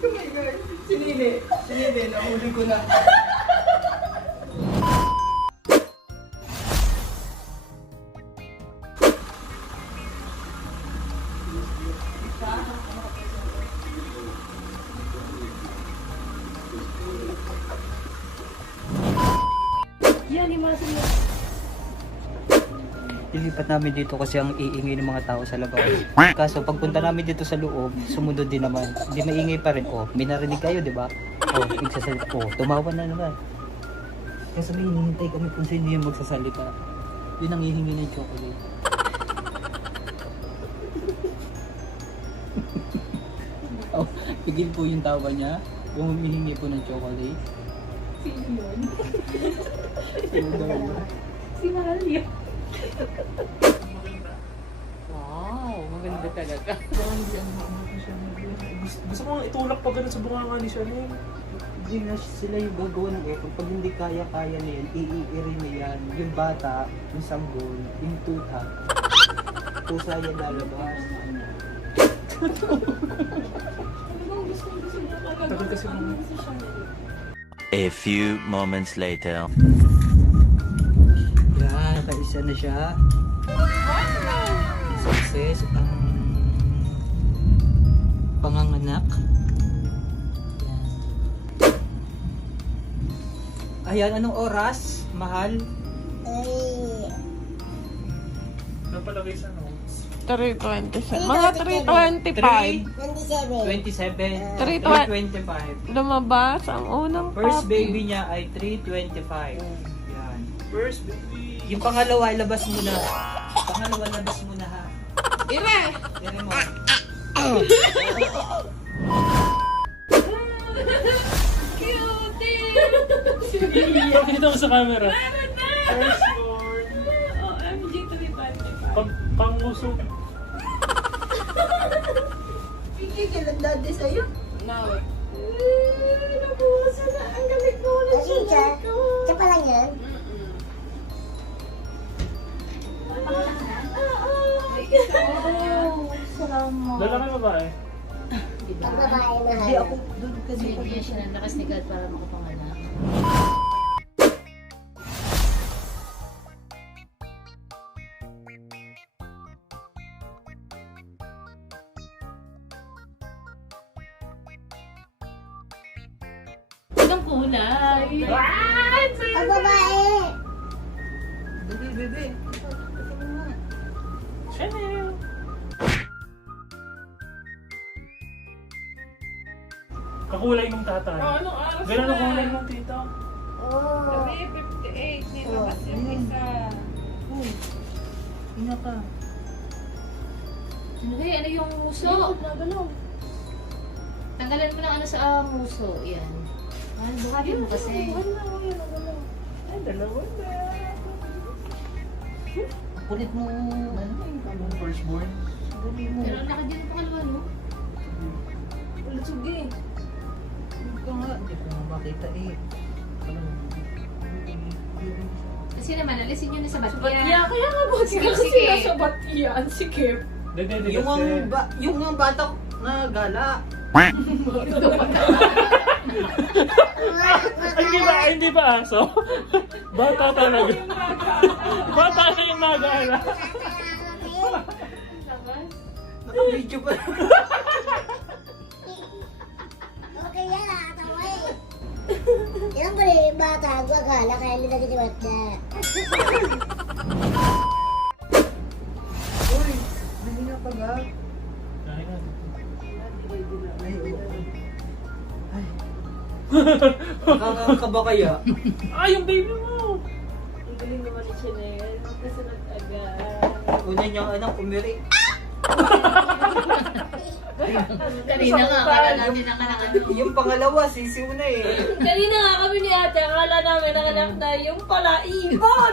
my God. Sinili. Sinili. Nahuli ko na. Yan, imasin mo. Ilipat namin dito kasi ang iingay ng mga tao sa labas. Kaso pagpunta namin dito sa loob, sumunod din naman. Hindi maingay pa rin. Oh, may narinig kayo, di ba? Oh, nagsasalita. Oh, tumawa na naman. Kasi may hinihintay kami kung sino yung magsasalita. Yun ang hihingi ng chocolate. Oh, pigil po yung tawa niya. Yung humihingi po ng chocolate. Sino yun? Sino daw yun? Si Mario. Wow, maganda talaga. Gusto ko itulak pa ganun sa bunganga ni Chanel. Hindi na sila yung gagawa ng effort. Pag hindi kaya-kaya na yan, iiiri na yan. Yung bata, yung sanggol, yung tuta. Pusa yan lalabas. Tagal kasi mo. A few moments later. Yan, nakaisa na siya. Success ang panganganak. Ayan, anong oras? Mahal? Napalagay sa notes. 3:27. Mga 3:25. 27. 3:20. 3:25. Lumabas ang unang First puppy. baby niya ay 3:25. Yan. First baby. Yung pangalawa, labas mo na. Pangalawa, labas mo na ha. Ire! Dire mo. Cutie! Pakita mo sa camera. Meron na! First born. OMG 3:25. Pangusog. Hindi kailan dati sa'yo. Now, Nabuhasan na. Ang galit ko ulit siya. Siya pa lang yan? Salamat. Lalaki babae. Pag babae na Hindi ako doon kasi. Bibigyan siya ng lakas ni God para makapanganak. Anong kulay? Pag babae! Bebe, bebe. Chanel. Kakulay ng tatay. anong oras Ganun ang kulay ng tita. Oo. 3:58. Nilabas yung isa. Ina ka. Ano ba yan? Ano yung muso? Tanggalan mo ng ano sa muso. Yan. Ano, buhatin mo kasi. Ay, dalawa na. Kulit mo, ano yung firstborn? Gabi mo. Pero ang laki din ang pangalawa, no? Sige. Hindi ko nga, hindi ko nga makita eh. Kasi naman, alisin nyo na sa Batya, batya. kaya nga ba sila Sige. sila sa Batyan? Sige. Dede, Yung ang, yung ang bata na gala. Ay, hindi ba aso? Bata talaga. Bata na yung nagala. Naka-video pa. Okay yan, nakatawa eh. Yan ba rin yung bata, gagala, kaya linagitiwat na. Uy, bili nga pa ba? Ay, Ay, ay. Nakakaka ba kaya? yung baby mo! Ang galing naman ni Chanel. Magkasunod agad. Una niyang anak, umiri. Kanina nga, akala natin ang anak ano. Yung pangalawa, sisiw na eh. Kanina nga kami ni ate, akala namin nanganak na yung pala ibon.